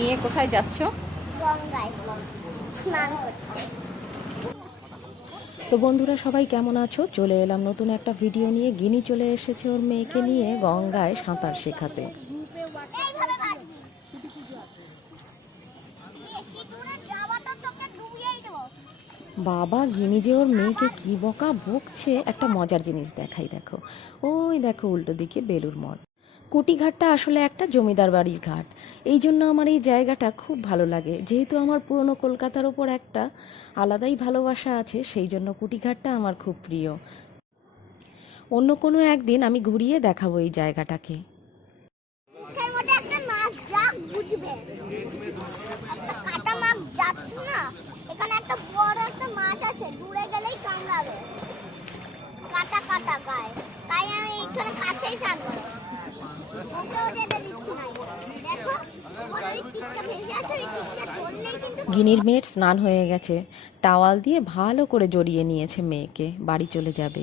নিয়ে কোথায় যাচ্ছ? গঙ্গায়। স্নান করতে। তো বন্ধুরা সবাই কেমন আছো? চলে এলাম নতুন একটা ভিডিও নিয়ে। গিনি চলে এসেছে ওর মেয়েকে নিয়ে গঙ্গায় সাঁতার শেখাতে। বাবা গিনি যে ওর মেয়েকে কি বকা বকছে একটা মজার জিনিস দেখাই দেখো। ওই দেখো উল্টো দিকে বেলুর মঠ। কুটিঘাটটা আসলে একটা জমিদার বাড়ির ঘাট। এই জন্য আমার এই জায়গাটা খুব ভালো লাগে। যেহেতু আমার পুরনো কলকাতার ওপর একটা আলাদাই ভালোবাসা আছে, সেই জন্য কুটিঘাটটা আমার খুব প্রিয়। অন্য কোনো একদিন আমি ঘুরিয়ে দেখাবো এই জায়গাটাকে। কাটা কাটা তাই আমি এখানে কাছেই থাকব গিনির মেয়ের স্নান হয়ে গেছে। টাওয়াল দিয়ে ভালো করে জড়িয়ে নিয়েছে মেয়েকে। বাড়ি চলে যাবে।